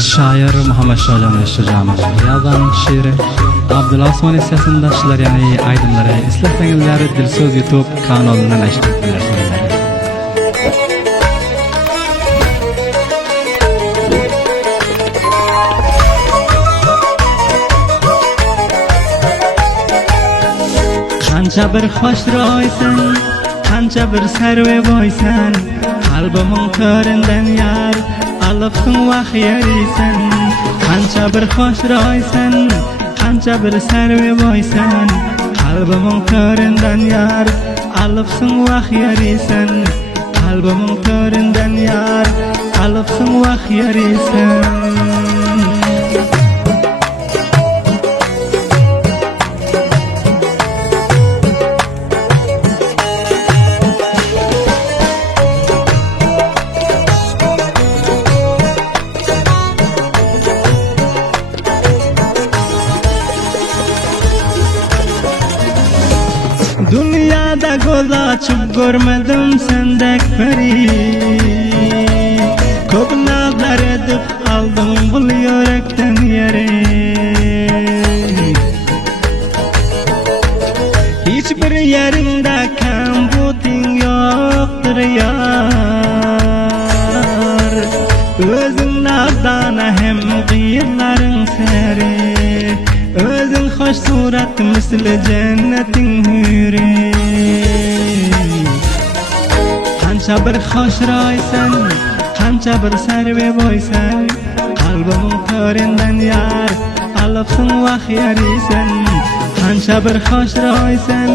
şair Muhammed Şajan Şujamız yazan şiiri Abdullah Osmani sesindashlar, yani aydınları isterseniz Dilso'z YouTube kanalından eşitlersiniz. Qancha bir xo'shroysan, qancha bir sarve boysan, qalbimning to'rindan yar alibsin vaxyarisan. Qancha bir xo'shroysan, qancha bir sarve boysan, qalbimning to'rindan yar alibsin vaxyarisan. Qalbimning to'rindan yar alibsin vaxyarisan. Dünyada göz açıp görmedim sendek peri. Köp nazar edip aldım bu yürekten yere. Hiçbir yerinde kambutin yoktur yar. Özün nazana hem kıyırların seri. Özün hoş surat misli cennetin hüri. Qancha bir xo'shroysan, qancha bir sarve boysan, qalbimning to'rindan yar alibsin vaxyarisan. Qancha bir xo'shroysan,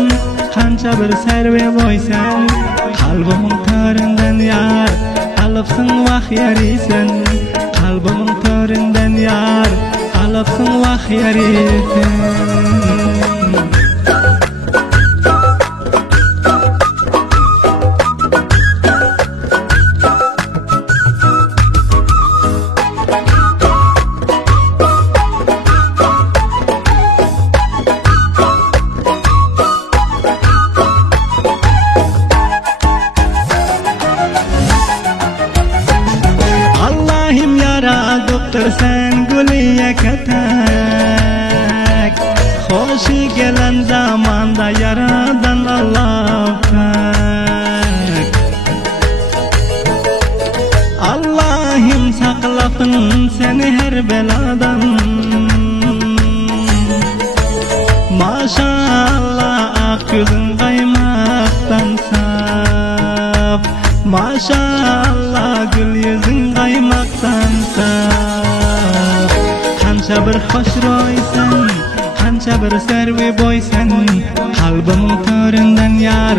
qancha bir sarve boysan, qalbimning to'rindan yar alibsin vaxyarisan. Qalbimning to'rindan yar alibsin vaxyarisan. Allah'ım yaradıptır sen gülüye katak. Hoşu gelen zamanda yaradan Allah tak. Allah'ım saklasın seni her beladan. Maşallah ak yüzün kaymaktan saf. Maşallah gül yüzün kaymaktan saf. Qancha bir xo'shroysan, qancha bir sarve boysan, qalbimning to'rindan yar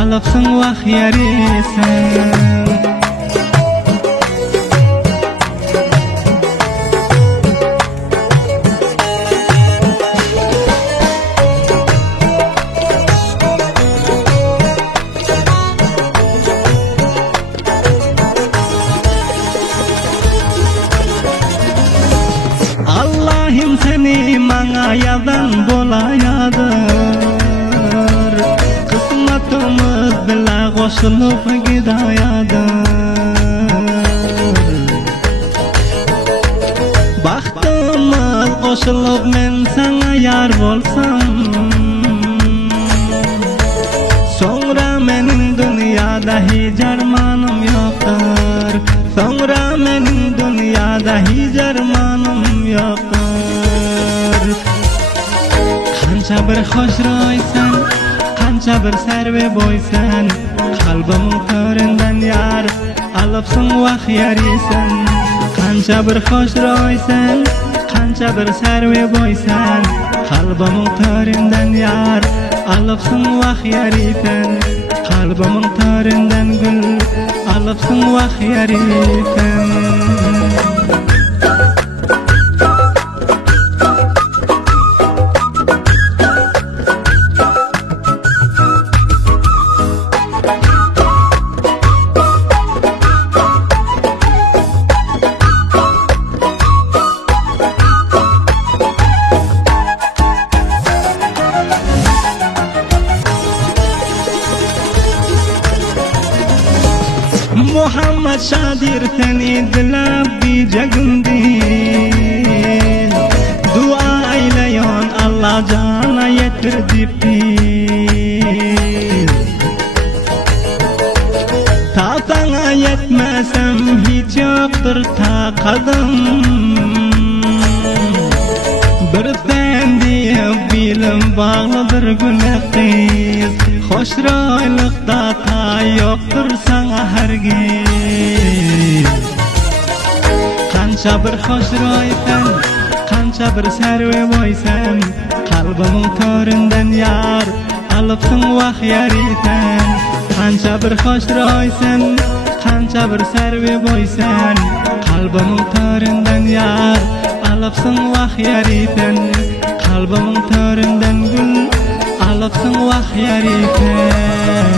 alibsin vaxyarisan. Allah'ım seni bana yazan bolayadır. Kısmetimiz bile koşulup gidayadır. Baktımız koşulup men sana yar bolsam, sonra menin dünyada hiç armanım yoktur. Sonra menin dünyada hiç armanım yoktur. Qancha bir xo'shroysan, qancha bir sarve boysan, qalbimning to'rindan yar alibsin vaxyarisan. Qancha bir xo'shroysan, qancha bir sarve boysan, qalbimning to'rindan yar alibsin vaxyarisan. Qalbimning to'rindan gul alibsin vaxyarisan. Muhammed Shadir seni dilab bir jagundi. qadım bir tendiye bilim bağlıdır güneqiz hoşroylıqda ta yoktur sana hergiz qancha bir hoşroysan qancha bir sarve boysan qalbimin to'rindan yar alıpsın vah yaritan qancha bir hoşroysan qancha bir sarve boysan qalbimin to'rindan yar alıpsın vah yaritan qalbimin to'rindan gul alıpsın vah yaritan